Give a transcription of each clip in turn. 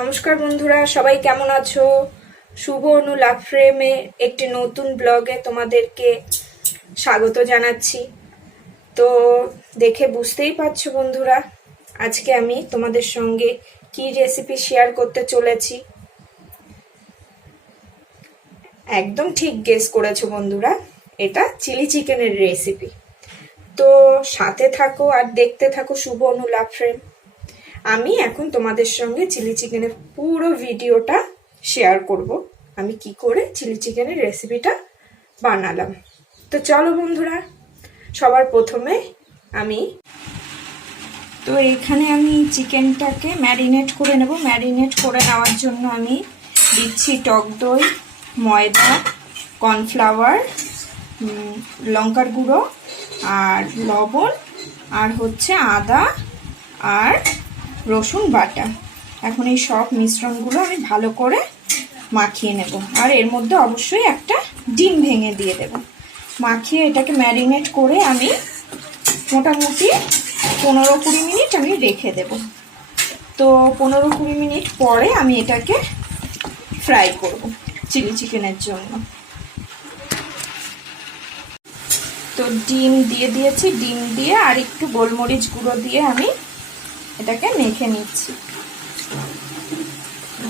নমস্কার বন্ধুরা, সবাই কেমন আছো? শুভ অনু লাভ ফ্রেমে একটি নতুন ব্লগে তোমাদেরকে স্বাগত জানাচ্ছি। তো দেখে বুঝতেই পারছো বন্ধুরা, আজকে আমি তোমাদের সঙ্গে কি রেসিপি শেয়ার করতে চলেছি। একদম ঠিক গেস করেছো বন্ধুরা, এটা চিলি চিকেনের রেসিপি। তো সাথে থাকো আর দেখতে থাকো শুভ অনু লাভ ফ্রেম। আমি এখন তোমাদের সঙ্গে চিলি চিকেনের পুরো ভিডিওটা শেয়ার করব, আমি কি করে চিলি চিকেনের রেসিপিটা বানালাম। তো চলো বন্ধুরা, সবার প্রথমে এখানে আমি চিকেনটাকে ম্যারিনেট করে নেব। ম্যারিনেট করে নেওয়ার জন্য আমি দিচ্ছি টক দই, ময়দা, কর্নফ্লাওয়ার, লঙ্কার গুঁড়ো আর লবণ, আর হচ্ছে আদা আর রসুন বাটা। এখন এই সব মিশ্রণগুলো আমি ভালো করে মাখিয়ে নেব, আর এর মধ্যে অবশ্যই একটা ডিম ভেঙে দিয়ে দেব। মাখিয়ে এটাকে ম্যারিনেট করে আমি মোটামুটি 15-20 মিনিট আমি রেখে দেব। তো 15-20 মিনিট পরে আমি এটাকে ফ্রাই করব চিলি চিকেনের জন্য। তো ডিম দিয়ে দিয়েছি, ডিম দিয়ে আর একটু গোলমরিচ গুঁড়ো দিয়ে আমি এটাকে মেখে নিচ্ছি।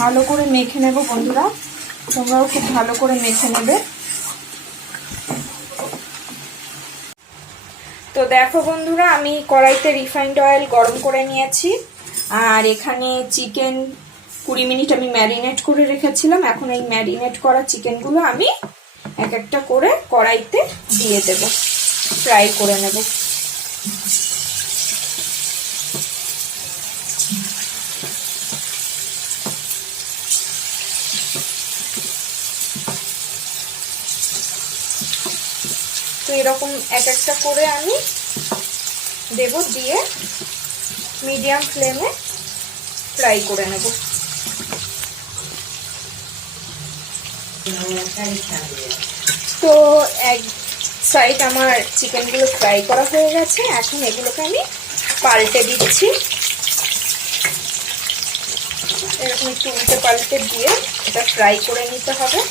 ভালো করে মেখে নেব বন্ধুরা, তোমরাও খুব ভালো করে মেখে নেবে। তো দেখো বন্ধুরা, আমি কড়াইতে রিফাইন্ড অয়েল গরম করে নিয়েছি, আর এখানে চিকেন 20 মিনিট আমি ম্যারিনেট করে রেখেছিলাম। এখন এই ম্যারিনেট করা চিকেনগুলো আমি এক একটা করে কড়াইতে দিয়ে দেব, ফ্রাই করে নেব। তো এরকম এক একটা করে আমি দেব, দিয়ে মিডিয়াম ফ্লেমে ফ্রাই করে নেব। তো এক সাইড আমার চিকেনগুলো ফ্রাই করা হয়ে গেছে, এখন এগুলোকে আমি পাল্টে দিচ্ছি। এরকম একটু উল্টে পাল্টে দিয়ে এটা ফ্রাই করে নিতে হবে।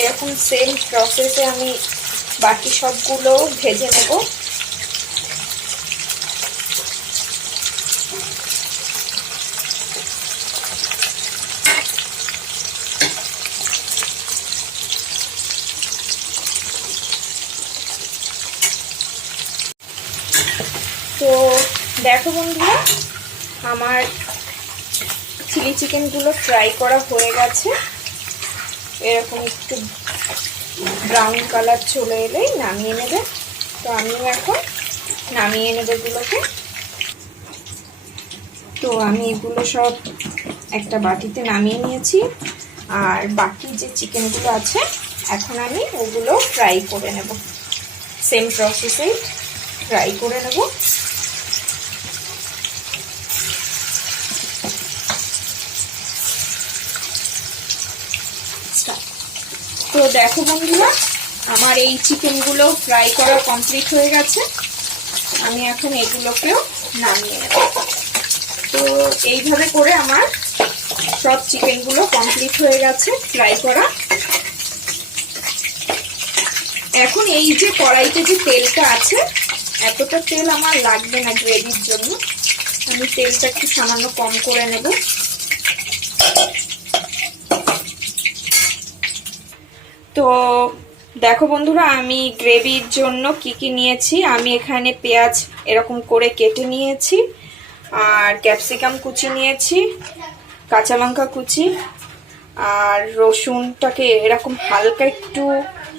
এরকম সেম প্রসেসে আমি বাকি সবগুলো ভেজে নেব। তো দেখো বন্ধুরা, আমার চিলি চিকেনগুলো ফ্রাই করা হয়ে গেছে। এরকম একটু ব্রাউন কালার চলে এলেই নামিয়ে নেবে। তো আমিও এখন নামিয়ে নেব এগুলোকে। তো আমি এগুলো সব একটা বাটিতে নামিয়ে নিয়েছি, আর বাকি যে চিকেনগুলো আছে এখন আমি ওগুলো ফ্রাই করে নেব। সেম প্রসেসে ফ্রাই করে নেব। তো দেখো বন্ধুরা, আমার এই চিকেনগুলো ফ্রাই করা কমপ্লিট হয়ে গেছে। আমি এখন এগুলোকেও নামিয়ে নেব। তো এইভাবে করে আমার সব চিকেনগুলো কমপ্লিট হয়ে গেছে ফ্রাই করা। এখন এই যে কড়াইতে যে তেলটা আছে, এতটা তেল আমার লাগবে না গ্রেভির জন্য, আমি তেলটা একটু সামান্য কম করে নেব। তো দেখো বন্ধুরা, আমি গ্রেভির জন্য কি কি নিয়েছি। আমি এখানে পেঁয়াজ এরকম করে কেটে নিয়েছি, আর ক্যাপসিকাম কুচি নিয়েছি, কাঁচা লঙ্কা কুচি, আর রসুনটাকে এরকম হালকা একটু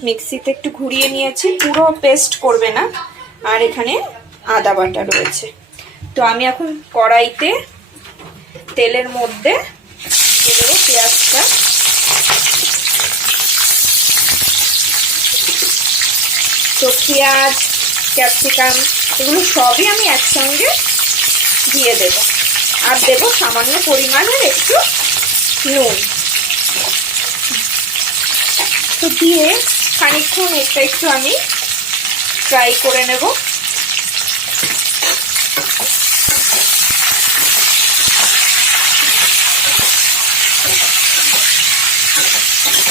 মিক্সিতে একটু ঘুরিয়ে নিয়েছি, পুরো পেস্ট করবে না। আর এখানে আদা বাটা রয়েছে। তো আমি এখন কড়াইতে তেলের মধ্যে দিয়ে দেবো পেঁয়াজটা। তো পেঁয়াজ ক্যাপসিকাম, এগুলো সবই আমি একসঙ্গে দিয়ে দেব। আর দেব সামান্য পরিমাণের একটু নুন। তো দিয়ে খানিকক্ষণ এটা একটু আমি ফ্রাই করে নেব।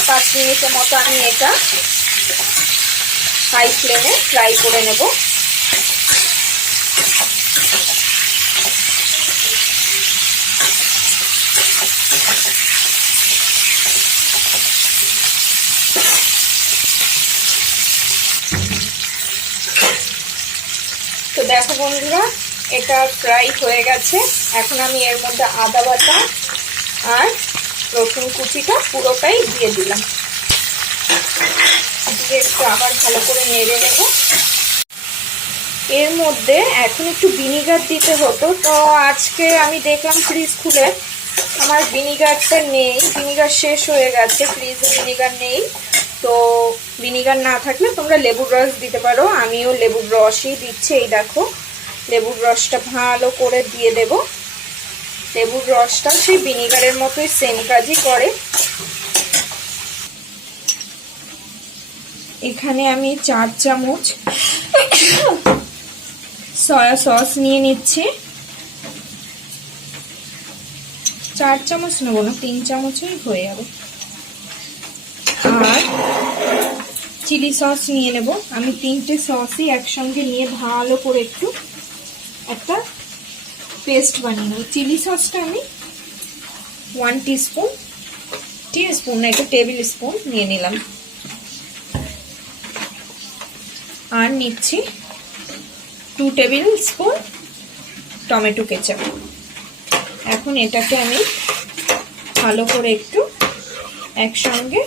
5 মিনিটের মতো আমি এটা হাই ফ্লেমে ফ্রাই করে নেব। তো দেখো বন্ধুরা, এটা ফ্রাই হয়ে গেছে। এখন আমি এর মধ্যে আদা বাটা আর রসুন কুচিটা পুরোটাই দিয়ে দিলাম। দিয়ে একটু আবার ভালো করে নেড়ে নেব। এর মধ্যে এখন একটু ভিনিগার দিতে হতো, তো আজকে আমি দেখলাম ফ্রিজ খুলে আমার ভিনিগারটা নেই, ভিনিগার শেষ হয়ে গেছে, ফ্রিজে ভিনিগার নেই। তো ভিনিগার না থাকলে তোমরা লেবুর রস দিতে পারো। আমিও লেবুর রসই দিচ্ছি। এই দেখো, লেবুর রসটা ভালো করে দিয়ে দেব। লেবুর রসটা সেই ভিনিগারের মতোই সেম কাজই করে। এখানে আমি 4 চামচ সয়া সস নিয়ে নিচ্ছি। 4 চামচ নেব না, 3 চামচই হয়ে যাবে। আর চিলি সস নিয়ে নেব। আমি 3টে সসই একসঙ্গে নিয়ে ভালো করে একটু একটা পেস্ট বানিয়ে নেব। চিলি সসটা আমি 1 টিস্পুন না, একটা টেবিল স্পুন নিয়ে নিলাম। আর নিচ্ছি 2 টেবিল স্পুন টমেটো কেচাপ। এখন এটাকে আমি ভালো করে একটু একসঙ্গে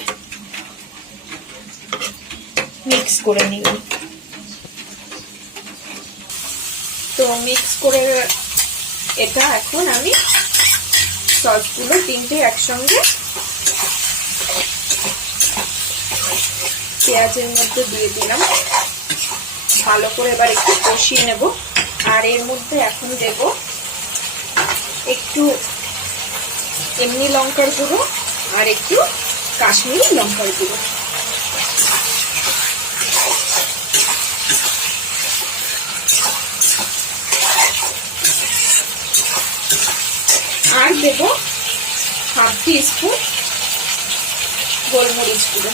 মিক্স করে নিলাম। তো মিক্স করে এটা এখন আমি সসগুলো 3টে একসঙ্গে পেঁয়াজের মধ্যে দিয়ে দিলাম। ভালো করে এবার একটু কষিয়ে নেব। আর এর মধ্যে এখন দেব একটু এমনি লঙ্কার গুঁড়ো আর একটু কাশ্মীরি লঙ্কার গুঁড়ো। আর দেব 1/2 টিস্পুন গোলমরিচ গুঁড়ো।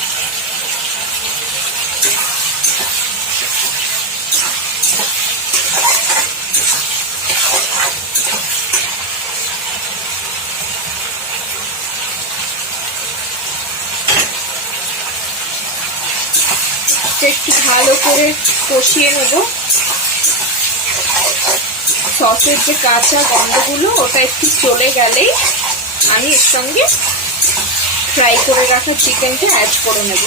একটু ভালো করে কষিয়ে নেব। সসের যে কাঁচা গন্ধগুলো ওটা একটু চলে গেলেই আমি এর সঙ্গে ফ্রাই করে রাখা চিকেনটা অ্যাড করে নেব।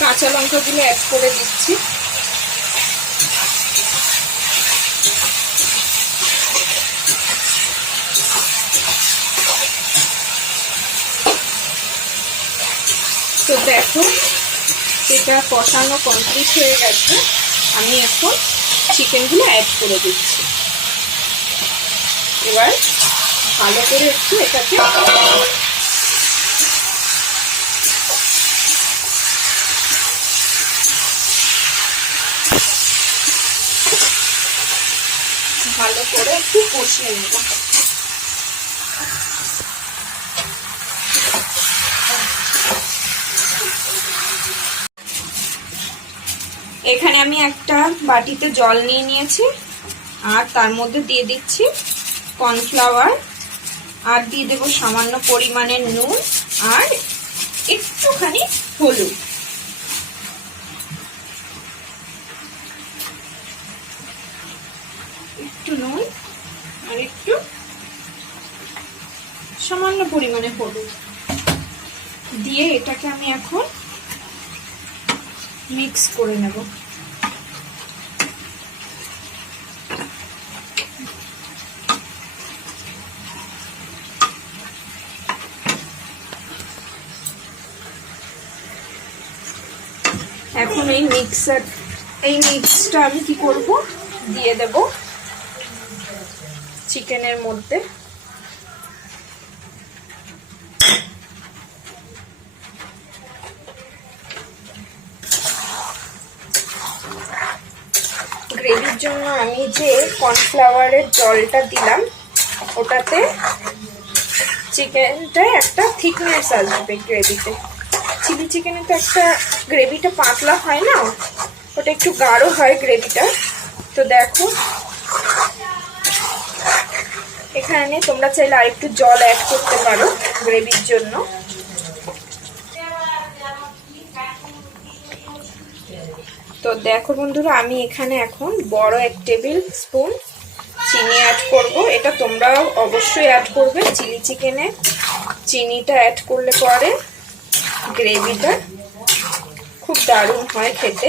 কাঁচা লঙ্কাগুলো অ্যাড করে দিচ্ছি। তো দেখো, এটা কষানো কমপ্লিট হয়ে গেছে। আমি এখন চিকেনগুলো অ্যাড করে দিচ্ছি। এবার ভালো করে একটু এটাকে ভালো করে একটু কষিয়ে নেব। এখানে আমি একটা বাটিতে জল নিয়ে নিয়েছি আর তার মধ্যে দিয়ে দিচ্ছি কর্নফ্লাওয়ার আর দিয়ে দেব সামান্য পরিমাণের নুন আর একটুখানি হলুদ। একটু নুন আর একটু সামান্য পরিমাণে হলুদ দিয়ে এটাকে আমি এখন মিক্স করে নেব। এখন এই মিক্সটা আমি কি করব, দিয়ে দেব চিকেনের মধ্যে। গ্রেভির জন্য আমি যে কর্নফ্লাওয়ারের জলটা দিলাম, ওটাতে চিকেনটায় একটা থিকনেস আসবে গ্রেভিতে। চিলি চিকেনে তো একটা গ্রেভিটা পাতলা হয় না, ওটা একটু গাঢ় হয় গ্রেভিটা। তো দেখো এখানে তোমরা চাইলে আর একটু জল অ্যাড করতে পারো গ্রেভির জন্য। তো দেখো বন্ধুরা, আমি এখানে এখন বড় 1 টেবিল স্পুন চিনি অ্যাড করব। এটা তোমরাও অবশ্যই অ্যাড করবে। চিলি চিকেনে চিনিটা অ্যাড করলে পরে গ্রেভিটা খুব দারুণ হয় খেতে।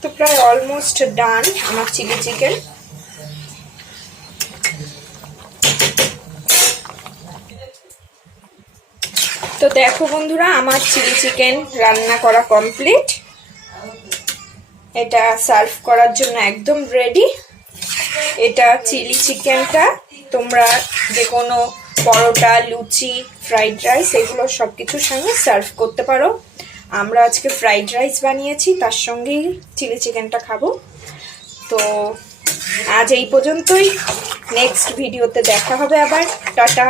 তো প্রায় অলমোস্ট ডান আমার চিলি চিকেন। তো দেখো বন্ধুরা, আমার চিলি চিকেন রান্না করা কমপ্লিট। এটা সার্ভ করার জন্য একদম রেডি। এটা চিলি চিকেনটা তোমরা যে কোনো পরোটা, লুচি, ফ্রাইড রাইস এগুলো সব কিছুর সঙ্গে সার্ভ করতে পারো। আমরা আজকে ফ্রাইড রাইস বানিয়েছি, তার সঙ্গেই চিলি চিকেনটা খাবো। তো আজ এই পর্যন্তই। নেক্সট ভিডিওতে দেখা হবে আবার। টাটা।